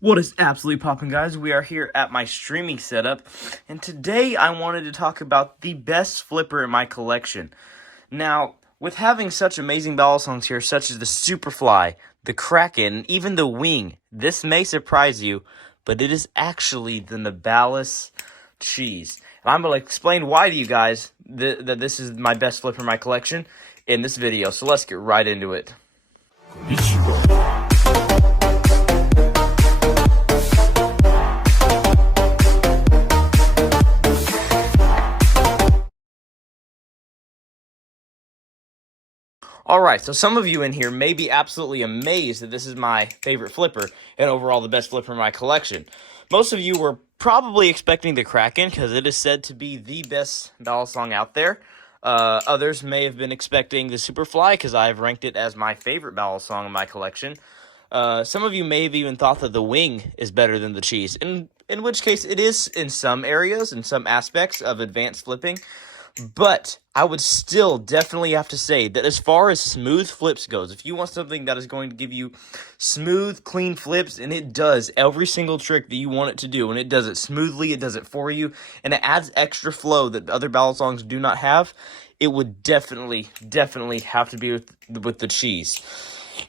What is absolutely poppin', guys? We are here at my streaming setup, and today I wanted to talk about the best flipper in my collection. Now, with having such amazing balisongs here, such as the Superfly, the Kraken, and even the Wing, this may surprise you, but it is actually the Nabalis Cheese. And I'm going to explain why to you guys that this is my best flipper in my collection in this video, so let's get right into it. Alright, so some of you in here may be absolutely amazed that this is my favorite flipper and overall the best flipper in my collection. Most of you were probably expecting the Kraken because it is said to be the best balisong out there. Others may have been expecting the Superfly because I have ranked it as my favorite balisong in my collection. Some of you may have even thought that the Wing is better than the Cheese, in which case it is in some areas, in some aspects of advanced flipping. But I would still definitely have to say that as far as smooth flips goes, if you want something that is going to give you smooth, clean flips, and it does every single trick that you want it to do, and it does it smoothly, it does it for you, and it adds extra flow that other balisongs do not have, it would definitely have to be with the Cheese.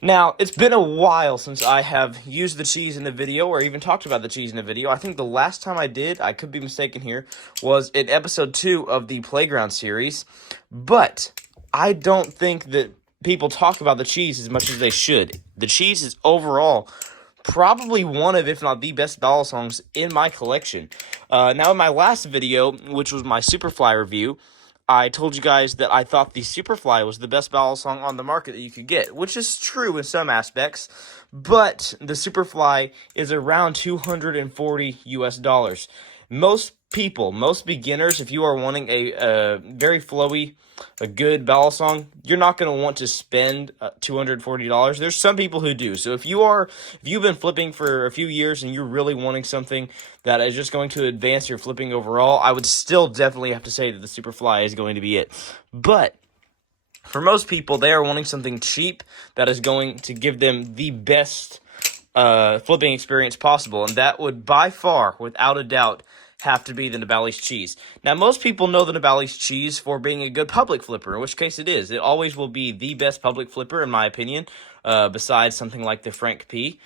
Now, it's been a while since I have used the Cheese in the video, or even talked about the Cheese in the video. I think the last time I did, I could be mistaken here, was in episode 2 of the Playground series. But I don't think that people talk about the Cheese as much as they should. The Cheese is overall probably one of, if not the best balisongs in my collection. Now, in my last video, which was my Superfly review, I told you guys that I thought the Superfly was the best balisong on the market that you could get, which is true in some aspects, but the Superfly is around $240 US. Most people, most beginners, if you are wanting a very flowy, a good balisong, you're not going to want to spend $240. There's some people who do. So if you've been flipping for a few years and you're really wanting something that is just going to advance your flipping overall, I would still definitely have to say that the Superfly is going to be it. But for most people, they are wanting something cheap that is going to give them the best flipping experience possible, and that would by far, without a doubt, have to be the Nabalis Cheese. Now, most people know the Nabalis Cheese for being a good public flipper, in which case it is. It always will be the best public flipper, in my opinion, besides something like the Frank P.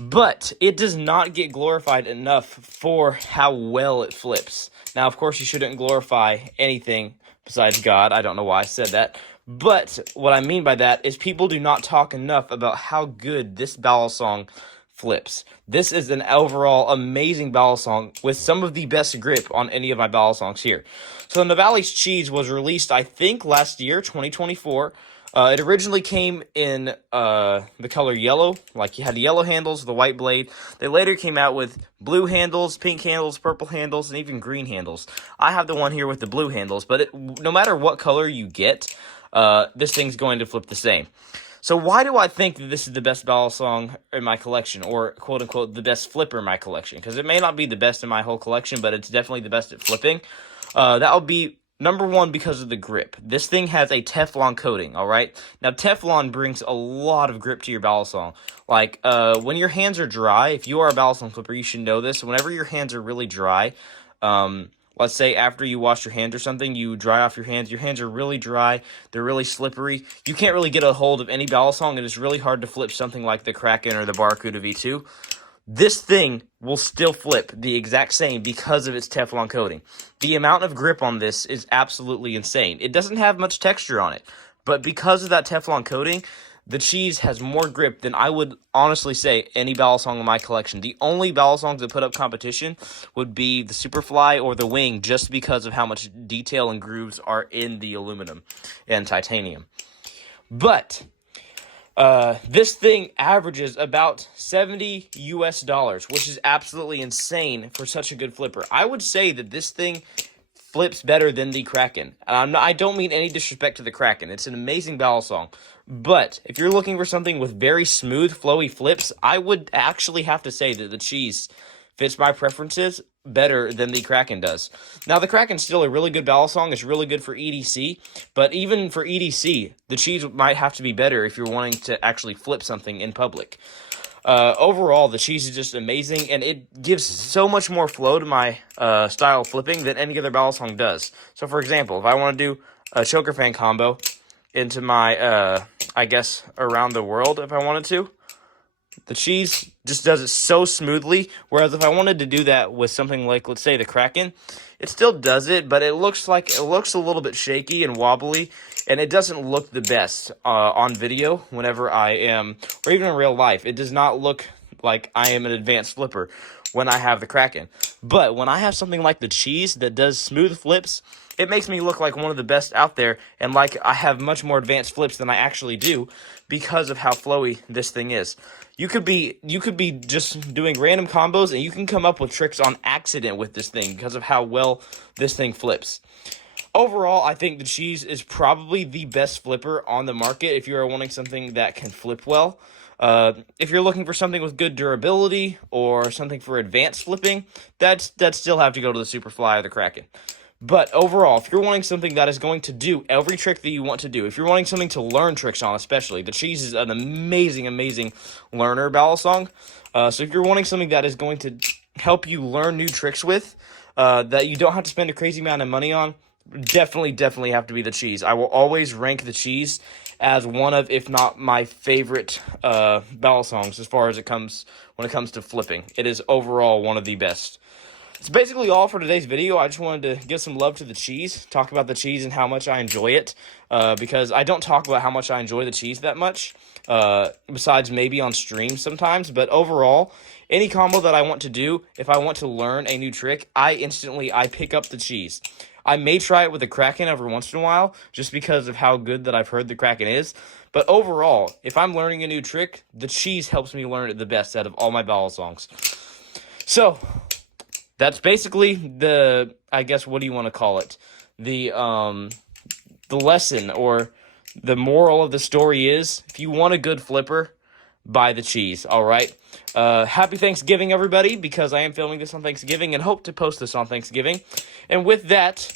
But it does not get glorified enough for how well it flips. Now, of course, you shouldn't glorify anything besides God. I don't know why I said that. But what I mean by that is people do not talk enough about how good this balisong flips. This is an overall amazing balisong with some of the best grip on any of my balisongs here. So the Nabalis Cheese was released, I think, last year, 2024. It originally came in the color yellow, like you had the yellow handles, the white blade. They later came out with blue handles, pink handles, purple handles, and even green handles. I have the one here with the blue handles, but no matter what color you get, this thing's going to flip the same. So why do I think that this is the best balisong in my collection, or quote-unquote the best flipper in my collection? Because it may not be the best in my whole collection, but it's definitely the best at flipping. That would be number one because of the grip. This thing has a Teflon coating, alright? Now, Teflon brings a lot of grip to your balisong. Like, when your hands are dry, if you are a balisong flipper, you should know this. Whenever your hands are really dry, let's say after you wash your hands or something, you dry off your hands are really dry, they're really slippery, you can't really get a hold of any balisong, and it's really hard to flip something like the Kraken or the Barracuda V2. This thing will still flip the exact same because of its Teflon coating. The amount of grip on this is absolutely insane. It doesn't have much texture on it, but because of that Teflon coating, the Cheese has more grip than I would honestly say any balisong in my collection. The only balisongs that put up competition would be the Superfly or the Wing, just because of how much detail and grooves are in the aluminum and titanium. But this thing averages about $70 US, which is absolutely insane for such a good flipper. I would say that this thing flips better than the Kraken. I don't mean any disrespect to the Kraken. It's an amazing balisong. But if you're looking for something with very smooth, flowy flips, I would actually have to say that the Cheese fits my preferences better than the Kraken does. Now, the Kraken's still a really good balisong. It's really good for EDC. But even for EDC, the Cheese might have to be better if you're wanting to actually flip something in public. Overall, the cheese is just amazing, and it gives so much more flow to my style of flipping than any other balisong does. So, for example, if I want to do a choker fan combo into my, I guess, around the world, if I wanted to, the cheese just does it so smoothly, whereas if I wanted to do that with something like, let's say, the Kraken, it still does it, but it looks a little bit shaky and wobbly, and it doesn't look the best on video whenever I am, or even in real life. It does not look like I am an advanced flipper when I have the Kraken. But when I have something like the cheese that does smooth flips, it makes me look like one of the best out there, and like I have much more advanced flips than I actually do because of how flowy this thing is. You could be just doing random combos, and you can come up with tricks on accident with this thing because of how well this thing flips. Overall, I think the cheese is probably the best flipper on the market if you are wanting something that can flip well. If you're looking for something with good durability or something for advanced flipping, that still have to go to the Superfly or the Kraken. But overall, if you're wanting something that is going to do every trick that you want to do, if you're wanting something to learn tricks on especially, the cheese is an amazing, amazing learner balisong. So if you're wanting something that is going to help you learn new tricks with, that you don't have to spend a crazy amount of money on, definitely have to be the cheese. I will always rank the cheese as one of, if not my favorite balisongs as far as when it comes to flipping. It is overall one of the best. It's basically all for today's video. I just wanted to give some love to the cheese, talk about the cheese and how much I enjoy it, because I don't talk about how much I enjoy the cheese that much, besides maybe on stream sometimes. But overall, any combo that I want to do, if I want to learn a new trick, I pick up the cheese. I may try it with the Kraken every once in a while, just because of how good that I've heard the Kraken is. But overall, if I'm learning a new trick, the cheese helps me learn it the best out of all my balisongs. So that's basically the, I guess, what do you want to call it? The lesson or the moral of the story is, if you want a good flipper, buy the cheese, all right? Happy Thanksgiving, everybody, because I am filming this on Thanksgiving and hope to post this on Thanksgiving. And with that,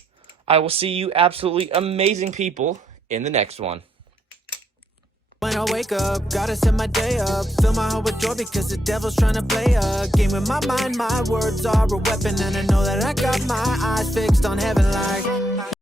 I will see you absolutely amazing people in the next one. When I wake up, gotta set my day up. Fill my heart with joy because the devil's trying to play a game with my mind. My words are a weapon, and I know that I got my eyes fixed on heaven like